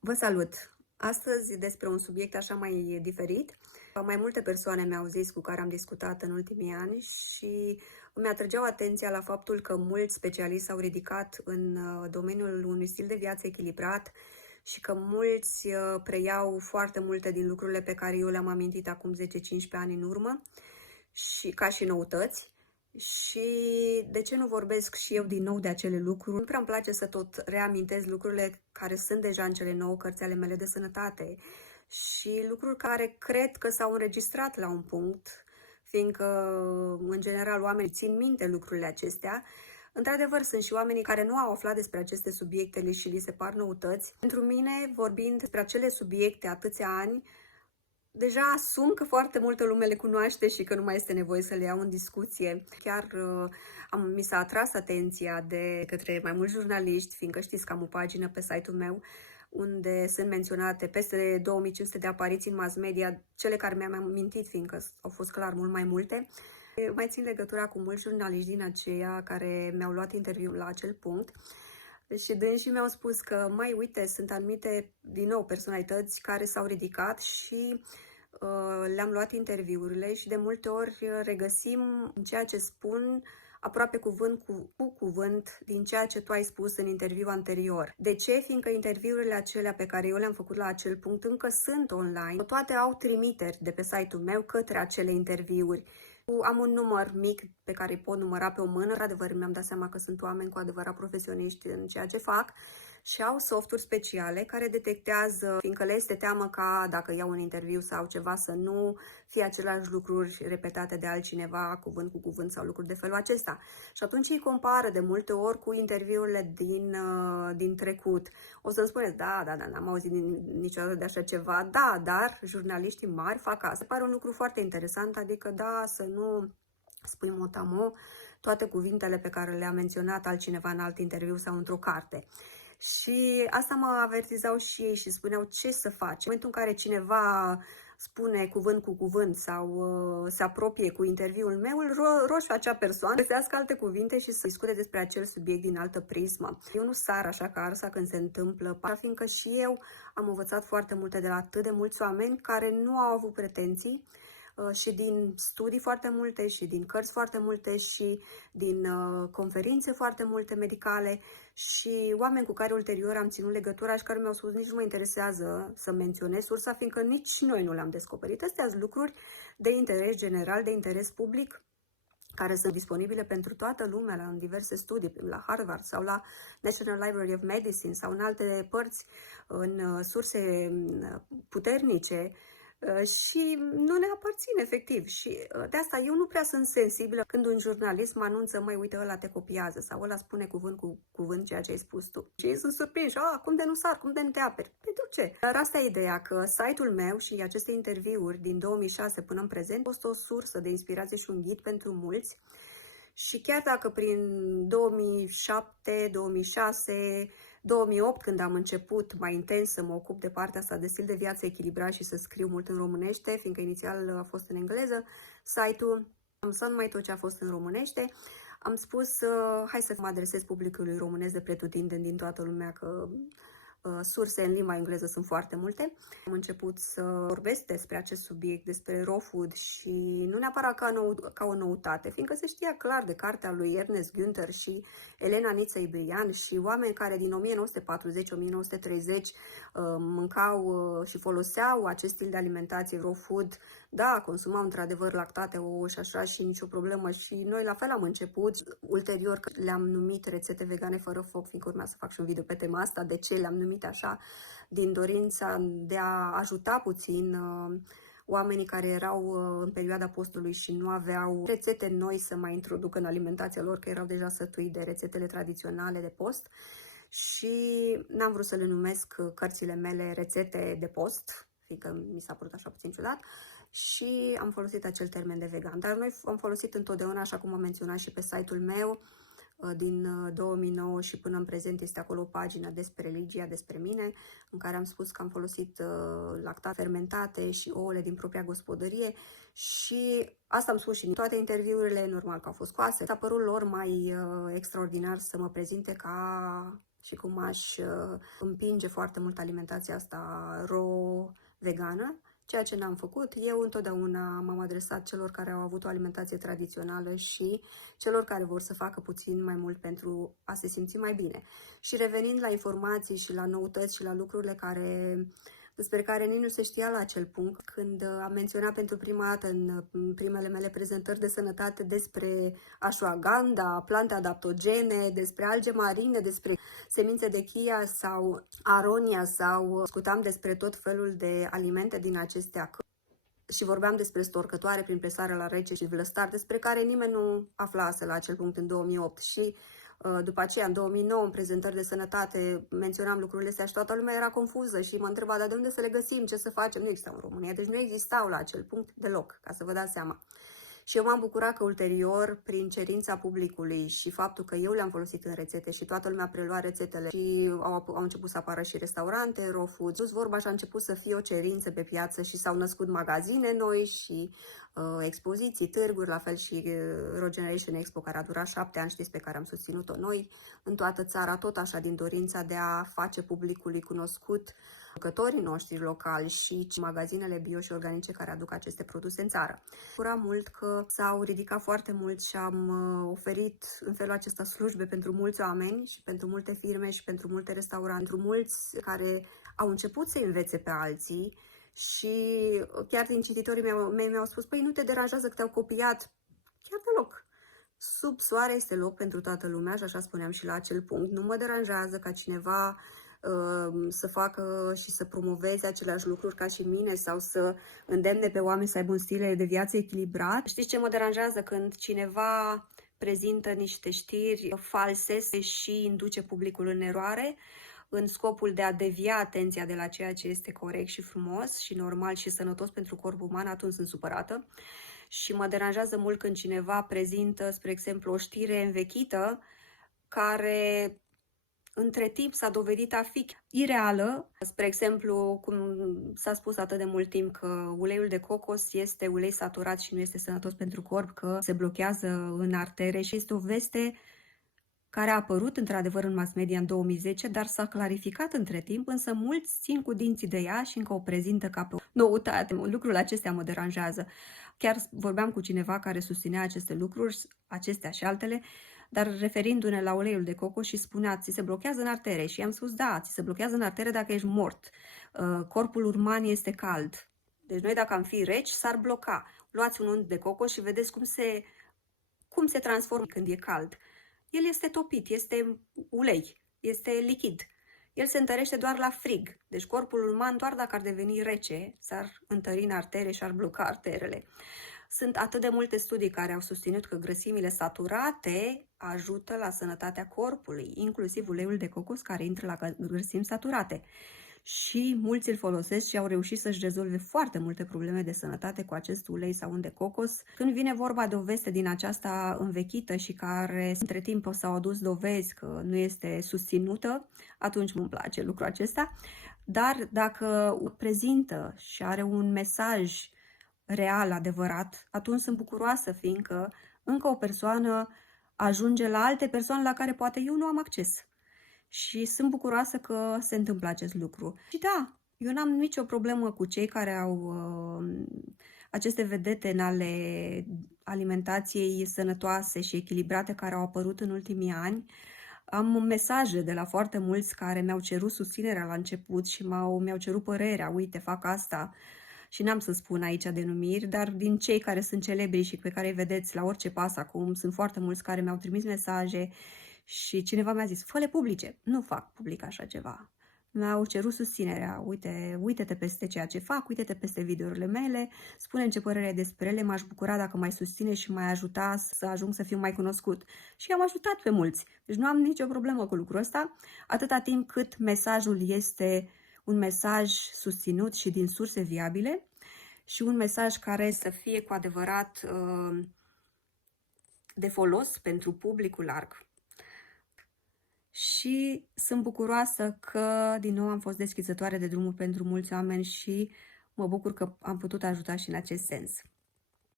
Vă salut! Astăzi despre un subiect așa mai diferit. Mai multe persoane mi-au zis cu care am discutat în ultimii ani și îmi atrăgeau atenția la faptul că mulți specialiști s-au ridicat în domeniul unui stil de viață echilibrat și că mulți preiau foarte multe din lucrurile pe care eu le-am amintit acum 10-15 ani în urmă și ca și noutăți. Și de ce nu vorbesc și eu din nou de acele lucruri? Nu prea îmi place să tot reamintesc lucrurile care sunt deja în cele 9 cărți ale mele de sănătate și lucruri care cred că s-au înregistrat la un punct, fiindcă, în general, oamenii țin minte lucrurile acestea. Într-adevăr, sunt și oamenii care nu au aflat despre aceste subiecte și li se par noutăți. Pentru mine, vorbind despre acele subiecte atâția ani, deja asum că foarte multă lume le cunoaște și că nu mai este nevoie să le iau în discuție. Chiar mi s-a atras atenția de către mai mulți jurnaliști, fiindcă știți că am o pagină pe site-ul meu unde sunt menționate peste 2500 de apariții în mass media, cele care mi-am amintit, fiindcă au fost clar mult mai multe. Mai țin legătura cu mulți jurnaliști din aceia care mi-au luat interviul la acel punct. Și dânsii mi-au spus că, mai uite, sunt anumite, din nou, personalități care s-au ridicat și le-am luat interviurile și de multe ori regăsim în ceea ce spun aproape cuvânt cu cuvânt din ceea ce tu ai spus în interviul anterior. De ce? Fiindcă interviurile acelea pe care eu le-am făcut la acel punct încă sunt online. Toate au trimiteri de pe site-ul meu către acele interviuri. Am un număr mic pe care îi pot număra pe o mână. Adevăr, mi-am dat seama că sunt oameni cu adevărat profesioniști în ceea ce fac și au softuri speciale care detectează, fiindcă le este teamă ca dacă iau un interviu sau ceva să nu fie aceleași lucruri repetate de altcineva, cuvânt cu cuvânt sau lucruri de felul acesta. Și atunci îi compară de multe ori cu interviurile din trecut. O să-mi spuneți, da, n-am auzit niciodată de așa ceva. Da, dar jurnaliștii mari fac asta. Pare un lucru foarte interesant, adică da, să nu spui mot-a-mot toate cuvintele pe care le-a menționat altcineva în alt interviu sau într-o carte. Și asta mă avertizau și ei și spuneau ce să faci. În momentul în care cineva spune cuvânt cu cuvânt sau se apropie cu interviul meu, îl rogi pe acea persoană să găsească alte cuvinte și să discute despre acel subiect din altă prismă. Eu nu sar așa ca arsa când se întâmplă, fiindcă și eu am învățat foarte multe de la atât de mulți oameni care nu au avut pretenții și din studii foarte multe și din cărți foarte multe și din conferințe foarte multe medicale și oameni cu care ulterior am ținut legătura și care mi-au spus nici nu mă interesează să menționez sursa, fiindcă nici noi nu le-am descoperit. Astea sunt lucruri de interes general, de interes public, care sunt disponibile pentru toată lumea în diverse studii, la Harvard sau la National Library of Medicine sau în alte părți, în surse puternice, și nu ne aparține efectiv și de asta eu nu prea sunt sensibilă când un jurnalist mă anunță, măi, uite, ăla te copiază sau ăla spune cuvânt cu cuvânt ceea ce ai spus tu. Și ei sunt surprinși, cum de nu sar, cum de nu te aperi? Pentru ce? Dar asta e ideea, că site-ul meu și aceste interviuri din 2006 până în prezent a fost o sursă de inspirație și un ghid pentru mulți. Și chiar dacă prin 2007, 2006, 2008, când am început mai intens să mă ocup de partea asta de stil de viață echilibrat și să scriu mult în românește, fiindcă inițial a fost în engleză site-ul, am lăsat numai tot ce a fost în românește, am spus, hai să mă adresez publicului românesc de pretutindeni din toată lumea, că surse în limba engleză sunt foarte multe. Am început să vorbesc despre acest subiect, despre raw food și nu neapărat ca o noutate, fiindcă se știa clar de cartea lui Ernest Günther și Elena Niță-Ibrian și oameni care din 1940-1930 mâncau și foloseau acest stil de alimentație raw food. Da, consumau într-adevăr lactate, ouă și așa și nicio problemă și noi la fel am început. Ulterior le-am numit rețete vegane fără foc, fiindcă urmea să fac și un video pe tema asta, de ce le-am numit așa, din dorința de a ajuta puțin oamenii care erau în perioada postului și nu aveau rețete noi să mai introducă în alimentația lor, că erau deja sătui de rețetele tradiționale de post. Și n-am vrut să le numesc cărțile mele rețete de post, fiindcă mi s-a părut așa puțin ciudat, și am folosit acel termen de vegan. Dar noi am folosit întotdeauna, așa cum am menționat și pe site-ul meu, din 2009 și până în prezent este acolo o pagină despre religia, despre mine, în care am spus că am folosit lactate fermentate și ouăle din propria gospodărie și asta am spus și în toate interviurile, normal că au fost scoase. S-a părut lor mai extraordinar să mă prezinte ca și cum aș împinge foarte mult alimentația asta vegană, ceea ce n-am făcut. Eu întotdeauna m-am adresat celor care au avut o alimentație tradițională și celor care vor să facă puțin mai mult pentru a se simți mai bine. Și revenind la informații și la noutăți și la lucrurile despre care nici nu se știa la acel punct, când am menționat pentru prima dată în primele mele prezentări de sănătate despre ashwagandha, plante adaptogene, despre alge marine, despre semințe de chia sau aronia sau discutam despre tot felul de alimente din acestea și vorbeam despre storcătoare prin presare la rece și vlăstar, despre care nimeni nu aflase la acel punct în 2008 și după aceea, în 2009, în prezentări de sănătate, menționam lucrurile astea și toată lumea era confuză și mă întreba, dar de unde să le găsim, ce să facem? Nu existau în România, deci nu existau la acel punct deloc, ca să vă dați seama. Și eu m-am bucurat că ulterior, prin cerința publicului și faptul că eu le-am folosit în rețete și toată lumea a preluat rețetele și au început să apară și restaurante, raw food, dus vorba și a început să fie o cerință pe piață și s-au născut magazine noi și expoziții, târguri, la fel și Regeneration Expo, care a durat 7 ani, știți, pe care am susținut-o noi în toată țara, tot așa din dorința de a face publicului cunoscut producătorii noștri locali și magazinele bio și organice care aduc aceste produse în țară. Bucura mult că s-au ridicat foarte mult și am oferit în felul acesta slujbe pentru mulți oameni și pentru multe firme și pentru multe restaurante, pentru mulți care au început să învețe pe alții și chiar din cititorii mei mi-au spus, păi nu te deranjează că te-au copiat? Chiar deloc. Sub soare este loc pentru toată lumea și așa spuneam și la acel punct. Nu mă deranjează ca cineva să facă și să promoveze aceleași lucruri ca și mine sau să îndemne pe oameni să aibă un stil de viață echilibrat. Știți ce mă deranjează? Când cineva prezintă niște știri false și induce publicul în eroare în scopul de a devia atenția de la ceea ce este corect și frumos și normal și sănătos pentru corpul uman, atunci sunt supărată. Și mă deranjează mult când cineva prezintă, spre exemplu, o știre învechită care între timp s-a dovedit a fi ireală. Spre exemplu, cum s-a spus atât de mult timp că uleiul de cocos este ulei saturat și nu este sănătos pentru corp, că se blochează în artere și este o veste care a apărut într-adevăr în mass media în 2010, dar s-a clarificat între timp, însă mulți țin cu dinții de ea și încă o prezintă ca pe o noutate. Lucrurile acestea mă deranjează. Chiar vorbeam cu cineva care susținea aceste lucruri, acestea și altele, dar referindu-ne la uleiul de cocos și spunea, ți se blochează în artere. Și i-am spus, da, ți se blochează în artere dacă ești mort. Corpul uman este cald. Deci noi dacă am fi reci, s-ar bloca. Luați un unt de cocos și vedeți cum se transformă când e cald. El este topit, este ulei, este lichid. El se întărește doar la frig. Deci corpul uman, doar dacă ar deveni rece, s-ar întări în artere și ar bloca arterele. Sunt atât de multe studii care au susținut că grăsimile saturate ajută la sănătatea corpului, inclusiv uleiul de cocos care intră la grăsimi saturate. Și mulți îl folosesc și au reușit să-și rezolve foarte multe probleme de sănătate cu acest ulei sau unt de cocos. Când vine vorba de o veste din aceasta învechită și care între timp s-au adus dovezi că nu este susținută, atunci îmi place lucrul acesta. Dar dacă prezintă și are un mesaj real, adevărat, atunci sunt bucuroasă, fiindcă încă o persoană ajunge la alte persoane la care poate eu nu am acces. Și sunt bucuroasă că se întâmplă acest lucru. Și da, eu n-am nicio problemă cu cei care au aceste vedete în ale alimentației sănătoase și echilibrate care au apărut în ultimii ani. Am mesaje de la foarte mulți care mi-au cerut susținerea la început și mi-au cerut părerea, uite, fac asta. Și n-am să spun aici denumiri, dar din cei care sunt celebri și pe care îi vedeți la orice pas acum, sunt foarte mulți care mi-au trimis mesaje și cineva mi-a zis, fă-le publice. Nu fac public așa ceva. Mi-au cerut susținerea, uite-te peste ceea ce fac, uite-te peste videourile mele, spune-mi ce părere ai despre ele, m-aș bucura dacă mai susține și mai ajuta să ajung să fiu mai cunoscut. Și am ajutat pe mulți. Deci nu am nicio problemă cu lucrul ăsta, atâta timp cât mesajul este un mesaj susținut și din surse viabile și un mesaj care să fie cu adevărat de folos pentru publicul larg. Și sunt bucuroasă că din nou am fost deschizătoare de drumuri pentru mulți oameni și mă bucur că am putut ajuta și în acest sens.